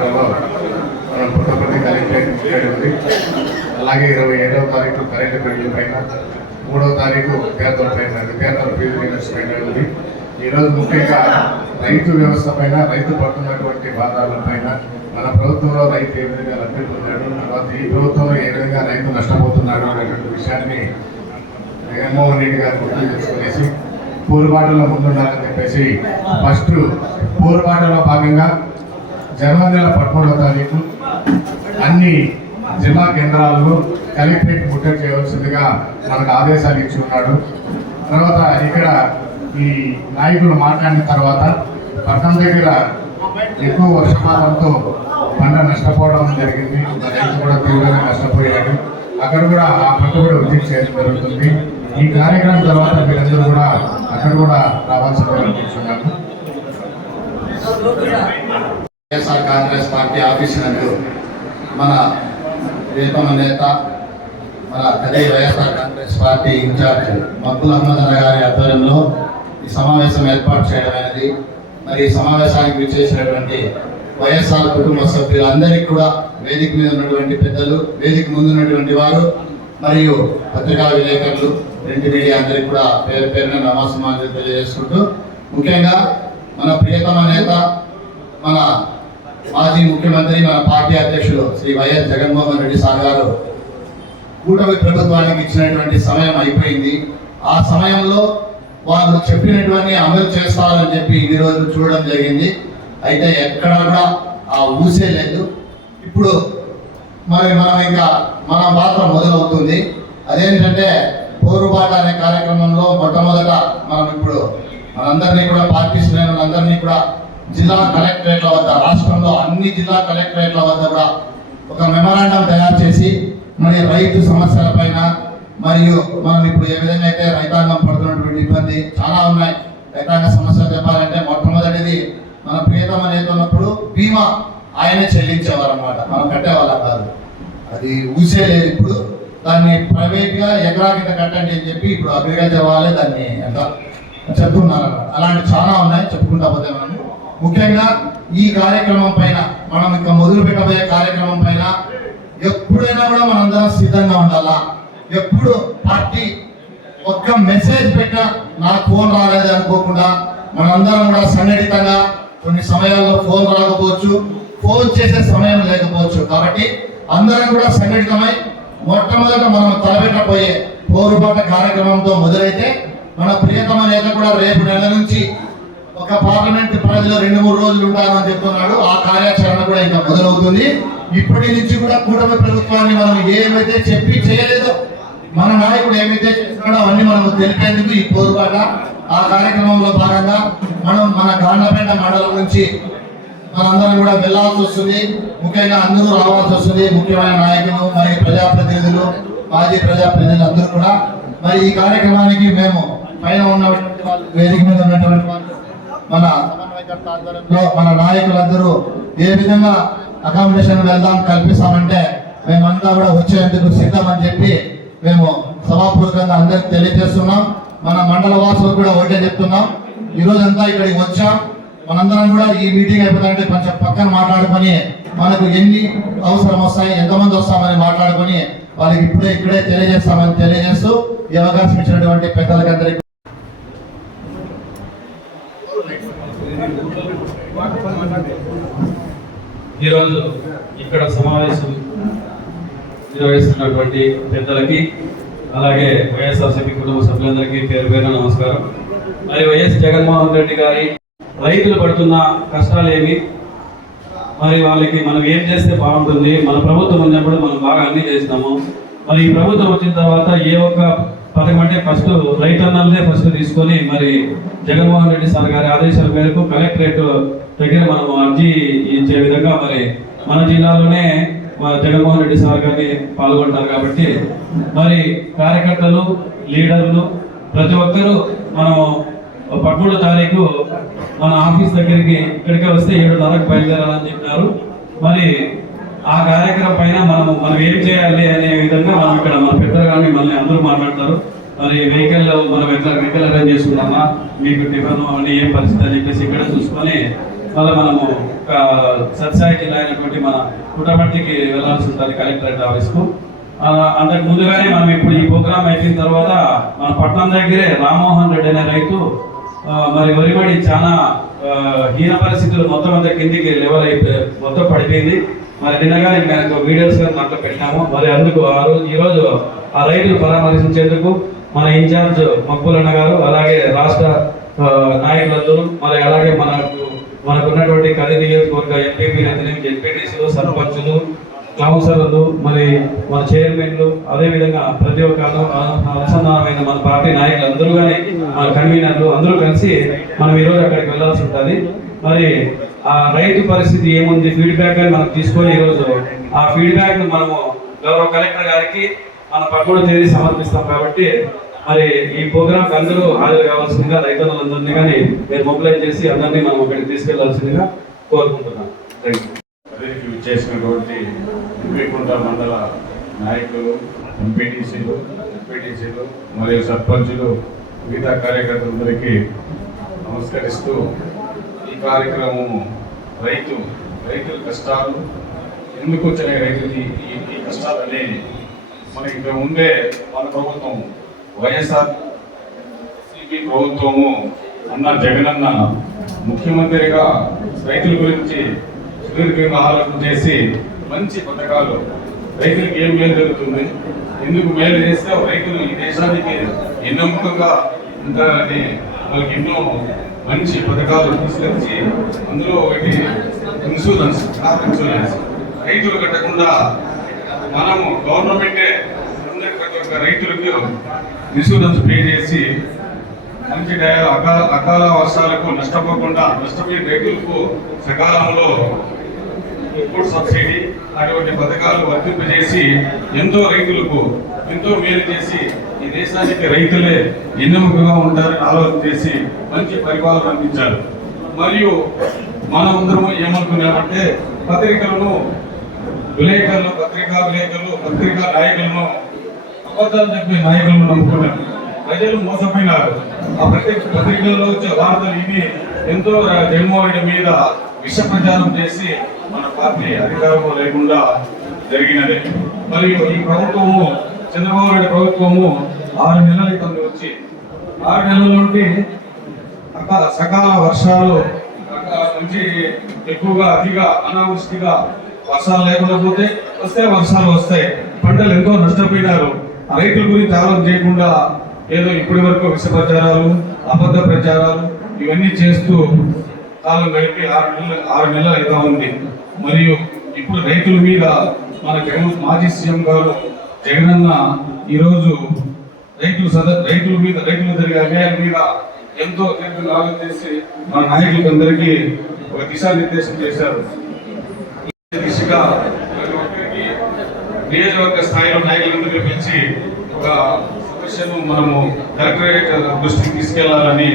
విజయవాడలో మనం పుట్టపర్తి కలెక్టరేట్ ఉంది. అలాగే 27వ తారీఖు కరెంటు బిల్లుల పైన, 3వ తారీఖు విద్యార్థుల ఫీజు రీయింబర్స్మెంట్ ఉంది. ఈరోజు ముఖ్యంగా రైతు వ్యవస్థ పైన, రైతు పడుతున్నటువంటి బాధల పైన, మన ప్రభుత్వంలో రైతు ఏ విధంగా లబ్ధి పొందాడు, తర్వాత ఈ ప్రభుత్వంలో ఏ విధంగా రైతు నష్టపోతున్నాడు అనేటువంటి విషయాన్ని జగన్మోహన్ రెడ్డి గారు గుర్తు చేసుకునేసి పోరుబాటులో ముందున్నారని చెప్పేసి ఫస్ట్ పోరుబాటులో భాగంగా జనవరి నెల 13వ తారీఖు అన్ని జిల్లా కేంద్రాలలో కలెక్టరేట్ ముట్టడి చేయవలసిందిగా మనకు ఆదేశాలు ఇచ్చి ఉన్నాడు. తర్వాత ఇక్కడ ఈ నాయకులు మాట్లాడిన తర్వాత పట్టణం దగ్గర ఎక్కువ వర్షపాతంతో పంట నష్టపోవడం జరిగింది. రైతు కూడా తీవ్రంగా నష్టపోయాడు. అక్కడ కూడా ఆ పంట కూడా వృద్ధి చేయడం జరుగుతుంది. ఈ కార్యక్రమం తర్వాత మీరందరూ కూడా అక్కడ కూడా రావాల్సిందిగా కూర్చున్నాను. వైఎస్ఆర్ కాంగ్రెస్ పార్టీ ఆఫీస్ నందు మన ప్రియతమ నేత, మన కదే వైఎస్ఆర్ కాంగ్రెస్ పార్టీ ఇన్ఛార్జ్ మక్బుల్ అహ్మద్ అన్న గారి ఆధ్వర్యంలో ఈ సమావేశం ఏర్పాటు చేయడం అనేది, మరి ఈ సమావేశానికి విచ్చేసినటువంటి వైఎస్ఆర్ కుటుంబ సభ్యులందరికీ కూడా, వేదిక మీద ఉన్నటువంటి పెద్దలు, వేదిక ముందు ఉన్నటువంటి వారు, మరియు పత్రికా విలేకరులు, ప్రింట్ మీడియా అందరికీ కూడా పేరు పేరున నమస్కారాలు తెలియజేసుకుంటూ, ముఖ్యంగా మన ప్రియతమ నేత, మన మాజీ ముఖ్యమంత్రి, మన పార్టీ అధ్యక్షులు శ్రీ వైఎస్ జగన్మోహన్ రెడ్డి సార్ గారు కూటమి ప్రభుత్వానికి ఇచ్చినటువంటి సమయం అయిపోయింది. ఆ సమయంలో వాళ్ళు చెప్పినటువంటి అమలు చేస్తారని చెప్పి ఇన్ని రోజులు చూడడం జరిగింది. అయితే ఎక్కడ కూడా ఆ ఊసే లేదు. ఇప్పుడు మరి మన పాత్ర మొదలవుతుంది. అదేంటంటే పోరుబాట అనే కార్యక్రమంలో మొట్టమొదట మనం ఇప్పుడు మనందరినీ కూడా, పార్టీ శ్రేణులందరినీ కూడా జిల్లా కలెక్టరేట్ల వద్ద, రాష్ట్రంలో అన్ని జిల్లా కలెక్టరేట్ల వద్ద కూడా ఒక మెమరాండం తయారు చేసి, మరి రైతు సమస్యల పైన, మరియు మనం ఇప్పుడు ఏ విధంగా అయితే రైతాంగం పడుతున్నటువంటి ఇబ్బంది చాలా ఉన్నాయి. రైతాంగ సమస్యలు చెప్పాలంటే మొట్టమొదటిది మన ప్రియతమ నేత ఉన్నప్పుడు బీమా ఆయనే చెల్లించేవారు అన్నమాట, మనం కట్టేవాళ్ళం కాదు. అది ఊసే లేదు. ఇప్పుడు దాన్ని ప్రైవేట్గా ఎకరాకింత కట్టండి అని చెప్పి ఇప్పుడు అగ్రికల్చర్ వాళ్ళే దాన్ని ఎంత చెప్తున్నారు అన్నమాట. అలాంటి చాలా ఉన్నాయి, చెప్పుకుంటా పోతే మనం. ముఖ్యంగా ఈ కార్యక్రమం పైన, మనం ఇంకా మొదలు పెట్టబోయే కార్యక్రమం పైన ఎప్పుడైనా కూడా మనందరం సిద్ధంగా ఉండాలా. ఎప్పుడు పార్టీ ఒక్క మెసేజ్ పెట్టినా నాకు ఫోన్ రాలేదు అనుకోకుండా మనందరం కూడా సంఘటితంగా, కొన్ని సమయాల్లో ఫోన్ రాకపోవచ్చు, ఫోన్ చేసే సమయం లేకపోవచ్చు, కాబట్టి అందరం కూడా సంఘటితమై మొట్టమొదట మనం తలపెట్టబోయే పోరుబాట కార్యక్రమంతో మొదలైతే, మన ప్రియతమ నేత కూడా రేపు నెల నుంచి ఒక పార్లమెంట్ పరిధిలో 2-3 రోజులు ఉంటారని చెప్తున్నాడు. ఆ కార్యాచరణ కూడా ఇంకా మొదలవుతుంది. ఇప్పటి నుంచి కూడా కూటమి ప్రభుత్వాన్ని మనం ఏమైతే చెప్పి చేయలేదో, మన నాయకుడు ఏమైతే చేస్తున్నాడో అవన్నీ మనం తెలిపేందుకు ఈ పోరుబాట. ఆ కార్యక్రమంలో భాగంగా మనం మన గాండ్లపేట మండలం నుంచి మనందరం కూడా వెళ్లాల్సి వస్తుంది. ముఖ్యంగా అందరూ రావాల్సి వస్తుంది. ముఖ్యమైన నాయకులు, మరి ప్రజాప్రతినిధులు, మాజీ ప్రజాప్రతినిధులు అందరూ కూడా. మరి ఈ కార్యక్రమానికి మేము పైన ఉన్నటువంటి వాళ్ళు, వేదిక మీద ఉన్నటువంటి వాళ్ళు, మన సమన్వయకర్త ఆధ్వర్యంలో మన నాయకులందరూ ఏ విధంగా అకామిడేషన్ వెళ్దాం కల్పిస్తామంటే మేమంతా కూడా వచ్చేందుకు సిద్ధమని చెప్పి మేము సభాపూర్వకంగా అందరికి తెలియజేస్తున్నాం. మన మండల వాసులకు కూడా ఒకటే చెప్తున్నాం, ఈ రోజంతా ఇక్కడికి వచ్చాం. మనందరం కూడా ఈ మీటింగ్ అయిపోతాయంటే కొంచెం పక్కన మాట్లాడుకొని, మనకు ఎన్ని అవసరం వస్తాయి, ఎంతమంది వస్తామని మాట్లాడుకొని వాళ్ళకి ఇక్కడే తెలియజేస్తామని తెలియజేస్తూ ఈ అవకాశం ఇచ్చినటువంటి పెద్దలకందరికీ ఈరోజు ఇక్కడ సమావేశం నిర్వహిస్తున్నటువంటి పెద్దలకి, అలాగే వైఎస్ఆర్సీపీ కుటుంబ సభ్యులందరికీ పేరు పేరున నమస్కారం. మరి వైఎస్ జగన్మోహన్ రెడ్డి గారి రైతులు పడుతున్న కష్టాలు ఏమి, మరి వాళ్ళకి మనం ఏం చేస్తే బాగుంటుంది, మన ప్రభుత్వం ఉన్నప్పుడు మనం బాగా అన్ని చేసినాము. మరి ఈ ప్రభుత్వం వచ్చిన తర్వాత ఏ ఒక్క పథకం అంటే ఫస్ట్ రైతన్నలదే ఫస్ట్ తీసుకొని, మరి జగన్మోహన్ రెడ్డి సార్ గారి ఆదేశాల మేరకు కలెక్టరేట్ దగ్గర మనం అర్జీ ఇచ్చే విధంగా, మరి మన జిల్లాలోనే జగన్మోహన్ రెడ్డి సార్ గారిని పాల్గొంటారు కాబట్టి, మరి కార్యకర్తలు, లీడర్లు ప్రతి ఒక్కరూ మనం 13వ తారీఖు మన ఆఫీస్ దగ్గరికి ఇక్కడికే వస్తే 7:30కు బయలుదేరాలని చెప్పినారు. మరి ఆ కార్యక్రమం పైన మనం ఏం చేయాలి అనే విధంగా మనం ఇక్కడ మన పెద్దలు కానీ మళ్ళీ అందరూ మాట్లాడతారు. మరి వెహికల్ మనం ఎట్లా వెహికల్ అరేంజ్ చేసుకున్నామా, మీకు టిఫిన్ అని ఏం పరిస్థితి అని చెప్పేసి ఇక్కడ చూసుకొని మళ్ళీ మనము సత్సాయి జిల్లా అయినటువంటి మన పుట్టపర్తికి వెళ్ళాల్సి ఉంటుంది కలెక్టరేట్ ఆఫీస్కు. అంతకు ముందుగానే మనం ఇప్పుడు ఈ ప్రోగ్రామ్ అయిపోయిన తర్వాత మన పట్టణం దగ్గరే రామ్మోహన్ రెడ్డి అనే రైతు మరి వరిబడి చాలా హీన పరిస్థితులు మొత్తం అంతా కిందికి లెవెల్ అయిపోయి మొత్తం పడిపోయింది. మరి నిన్నగానే మేము వీడియోస్ దాంట్లో పెట్టినాము. మరి అందుకు ఈరోజు ఆ రైతులు పరామర్శించేందుకు మన ఇన్ఛార్జ్ మక్బూలన్న గారు, అలాగే రాష్ట్ర నాయకులందరూ, మరి అలాగే మనకున్నటువంటి కది నియోజకవర్గ ఎంపీపీ అయితేనేమి, జెడ్పీటీసీలు, సర్పంచులు, కౌన్సిలర్లు, మరి మన చైర్మన్లు, అదేవిధంగా ప్రతి ఒక్క అనుసంధానమైన మన పార్టీ నాయకులు అందరూ కానీ మన కన్వీనర్లు అందరూ కలిసి మనం ఈరోజు అక్కడికి వెళ్ళాల్సి ఉంటుంది. మరి ఆ రైతు పరిస్థితి ఏముంది ఫీడ్బ్యాక్ అని మనం తీసుకొని ఈరోజు ఆ ఫీడ్బ్యాక్ మనము గౌరవ కలెక్టర్ గారికి మన పక్కన చేసి సమర్పిస్తాం. కాబట్టి మరి ఈ ప్రోగ్రామ్కి అందరూ హాజరు కావాల్సిందిగా రైతులందరినీ కానీ మీరు మొబిలైజ్ చేసి అందరినీ మనం అక్కడికి తీసుకెళ్లాల్సిందిగా కోరుకుంటున్నాం. చేసినటువంటి ఎంపీకుంట మండల నాయకులు, ఎంపీటీసీలు, మరియు సర్పంచులు, మిగతా కార్యకర్తలందరికీ నమస్కరిస్తూ ఈ కార్యక్రమము రైతుల కష్టాలు ఎందుకు వచ్చినాయి, రైతులకి ఈ కష్టాలని మనకి ఇక్కడ ఉండే మన ప్రభుత్వం వైఎస్ఆర్ ప్రభుత్వము అన్న జగనన్న ముఖ్యమంత్రిగా రైతుల గురించి సుదీర్ఘంగా ఆలోచన చేసి మంచి పథకాలు రైతులకు ఏం మేలు జరుగుతుంది, ఎందుకు మేలు చేస్తే రైతులు ఈ దేశానికి ఎన్నెముకగా ఉంటారని వాళ్ళకి ఎన్నో మంచి పథకాలు తీసుకొచ్చి అందులో ఒకటి ఇన్సూరెన్స్, క్రాప్ ఇన్సూరెన్స్ రైతులు కట్టకుండా మనము గవర్నమెంటే అందరి ప్రతి ఒక్క రైతులకి ఇన్సూరెన్స్ పే చేసి మంచి అకాల వర్షాలకు నష్టపోకుండా నష్టపోయిన రైతులకు సకాలంలో ఇన్పుట్ సబ్సిడీ అటువంటి పథకాలు వర్తింపజేసి ఎంతో రైతులకు ఎంతో మేలు చేసి ఈ దేశానికి రైతులే ఎన్నెముకగా ఉంటారని ఆలోచన చేసి మంచి పరిపాలన అందించారు. మరియు మనమందరము ఏమనుకున్నామంటే పత్రికలను విలేకరులు, పత్రికా నాయకులను అబద్ధాలు చెప్పే నాయకులను నమ్ముకున్నారు. ప్రజలు మోసపోయినారు. ఆ ప్రత్యక్ష పత్రికల్లో వచ్చే వార్తలు ఇవి ఎంతో జగన్మోహన్ రెడ్డి మీద విష ప్రచారం చేసి మన పార్టీ అధికారంలో లేకుండా జరిగినది. మరియు ఈ ప్రభుత్వము, చంద్రబాబు నాయుడు ప్రభుత్వము 6 నెలల క్రితం వచ్చి 6 నెలల నుండి సకాల వర్షాలు నుంచి ఎక్కువగా అతిగా అనావృష్టిగా వర్షాలు లేకుండా పోతే వస్తే వర్షాలు వస్తాయి, పంటలు ఎంతో నష్టపోయినారు. రైతుల గురించి ఆలోచన చేయకుండా ఏదో ఇప్పటి వరకు విష ప్రచారాలు, అబద్ధ ప్రచారాలు ఇవన్నీ చేస్తూ కాలం గడిపి 6 నెలలు అవుతా ఉంది. మరియు ఇప్పుడు రైతుల మీద మన మాజీ సీఎం గారు జగనన్న ఈరోజు రైతులు జరిగే అన్యాయాల మీద ఎంతో తీవ్రంగా ఆలోచన చేసి మన నాయకులకు అందరికీ ఒక దిశానిర్దేశం చేశారు. దిశగా నియోజకవర్గ స్థాయిలో నాయకులందరినీ పిలిచి ఒక సమస్యను మనము కలెక్టరేట్ దృష్టికి తీసుకెళ్లాలని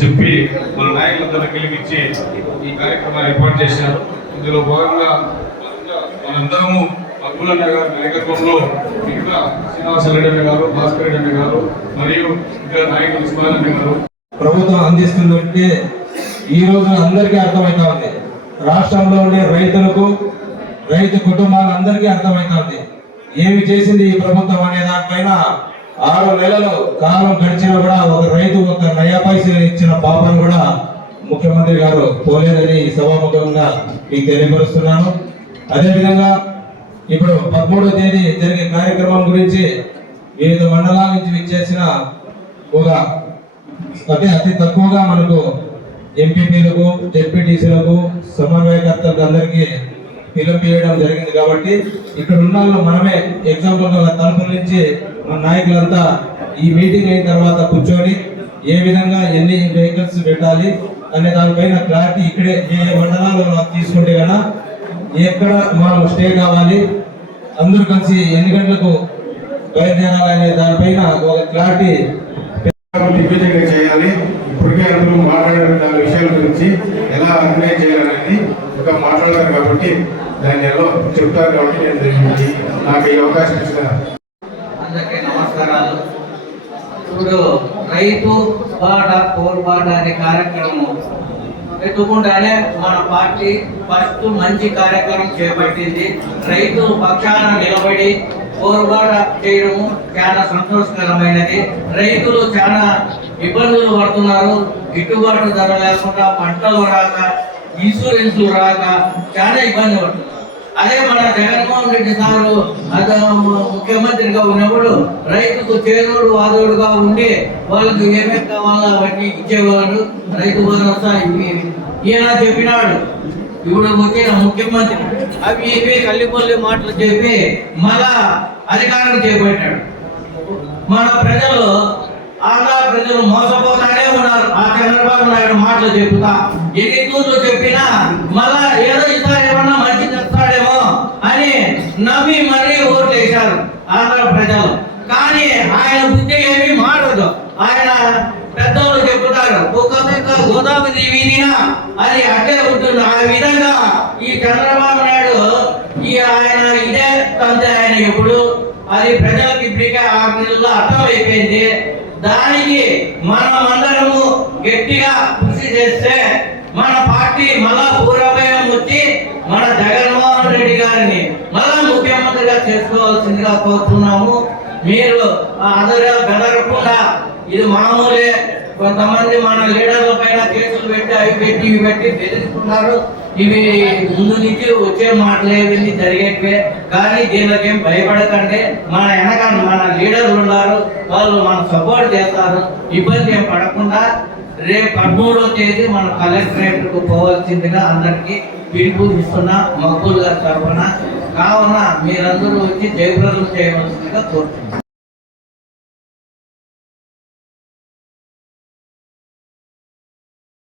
చెప్పి మన నాయకులందరూ పిలిపించి ఈ కార్యక్రమాన్ని ఏర్పాటు చేశారు. ఇందులో భాగంగా మనందరము మక్బూలన్న గారి నాయకత్వంలో మిగతా శ్రీనివాసరెడ్డి గారు, భాస్కర్ రెడ్డి గారు మరియు ఇతర నాయకులు ఇస్మాయిల్ గారు ప్రభుత్వం అందిస్తుందంటే ఈ రోజు అందరికీ అర్థమవుతా ఉంది. రాష్ట్రంలో ఉండే రైతులకు, రైతు కుటుంబాలందరికీ అర్థమవుతా ఉంది ఏమి చేసింది ఈ ప్రభుత్వం అనే దానిపైన. 6 నెలలు కాలం గడిచినా కూడా ఒక రైతు ఒక నయా పైసలు ఇచ్చిన పాపను కూడా ముఖ్యమంత్రి గారు పోలేదని సభాముఖంగా మీకు తెలియపరుస్తున్నాను. అదేవిధంగా ఇప్పుడు 13వ తేదీ జరిగే కార్యక్రమం గురించి వివిధ మండలాల నుంచి విచ్చేసిన అతి తక్కువగా మనకు ఎంపీపీలకు, జెడ్పీటీసీలకు, సమన్వయకర్తలకు అందరికీ పిలుపుయడం జరిగింది. కాబట్టి ఇక్కడ ఉన్న మనమే ఎగ్జాంపుల్ తలుపుల నుంచి మన నాయకులంతా ఈ మీటింగ్ అయిన తర్వాత కూర్చొని ఏ విధంగా ఎన్ని వెహికల్స్ పెట్టాలి అనే దానిపైన క్లారిటీ ఇక్కడే ఏ మండలాల్లో తీసుకుంటే కన్నా ఎక్కడ మనం స్టే కావాలి, అందరూ కలిసి ఎన్ని గంటలకు బయలుదేరాలి అనే దానిపైన ఒక క్లారిటీ దిగ్విజయంగా చేయాలి. ఇప్పటికే అందరూ మాట్లాడిన విషయాల గురించి ఎలా అన్వయం చేయాలనేది ఒక మాట్లాడారు కాబట్టి దాన్ని ఎలా చెప్తారు. కాబట్టి నేను నాకు ఈ అవకాశం ఇచ్చిన అందరికీ నమస్కారాలు. ఇప్పుడు రైతు బాట పోర్బాట అనే కార్యక్రమం ఎత్తుకుంటానే మన పార్టీ ఫస్ట్ మంచి కార్యక్రమం చేపట్టింది. రైతు పక్షాన నిలబడి పోరాట చేయడము చాలా సంతోషకరమైనది. రైతులు చాలా ఇబ్బందులు పడుతున్నారు. గిట్టుబాటు ధర లేకుండా, పంటలు రాక, ఇన్సూరెన్స్లు రాక చాలా ఇబ్బంది పడుతున్నారు. అదే మన జగన్మోహన్ రెడ్డి సారు ముఖ్యమంత్రిగా ఉన్నప్పుడు రైతుకు చేదోడు వాదోడుగా ఉండి వాళ్ళకు ఏమేమి కావాలో అవన్నీ ఇచ్చేవాడు. రైతు భరోసా ఈయన చెప్పినాడు. ఇప్పుడు వచ్చిన ముఖ్యమంత్రి అవి ఇవి కల్లిపల్లి మాటలు చెప్పి మళ్ళా అధికారం చేపట్టాడు. మన ప్రజలు, ఆంధ్ర ప్రజలు మోసపోతానే ఉన్నారు. ఆ చంద్రబాబు నాయుడు మాటలు చెప్తా ఎన్ని తూర్లు చెప్పినా మళ్ళా ఏదో ఇస్తారు, ఏమన్నా మంచి చేస్తాడేమో అని నమ్మి మరీ ఓట్లు వేశారు ఆంధ్ర ప్రజలు. కానీ ఆయన బుద్ధి ఏమీ మారదు. ఆయన పెద్దలు చెప్తారు ఒక్కొక్క గోదావరి వీధినా అది అట్టే ఉంటుంది. ఆ విధంగా ఈ చంద్రబాబు నాయుడు ఆయన ఇదే తంతే. ఆయన ఎప్పుడు అది ప్రజలకు ఇప్పటికే 6 నెలల్లో అర్థమైపోయింది. దానికి మనమందరము గట్టిగా కృషి చేస్తే మన పార్టీ మళ్ళా పూర్వభయం వచ్చి మన జగన్మోహన్ రెడ్డి గారిని మళ్ళా ముఖ్యమంత్రిగా చేసుకోవాల్సిందిగా కోరుతున్నాము. మీరు బెదరకుండా, ఇది మామూలే. కొంతమంది మన లీడర్ల పైన కేసులు పెట్టి అవి పెట్టి ఇవి పెట్టి బెదిరిస్తున్నారు. ఇవి ముందు నుంచి వచ్చే మాటలేవి జరిగేటివే. కానీ దీనికి ఏం భయపడకండి. మన వెనక మన లీడర్లు ఉన్నారు, వాళ్ళు మనం సపోర్ట్ చేస్తారు. ఇబ్బంది ఏం పడకుండా రేపు 13వ తేదీ మన కలెక్టరేట్కు పోవాల్సిందిగా అందరికీ పిలుపు ఇస్తున్నా మక్కులు గారి తరఫున. కావున మీరందరూ వచ్చి జయప్రదం చేయవలసిందిగా కోరుతున్నాం.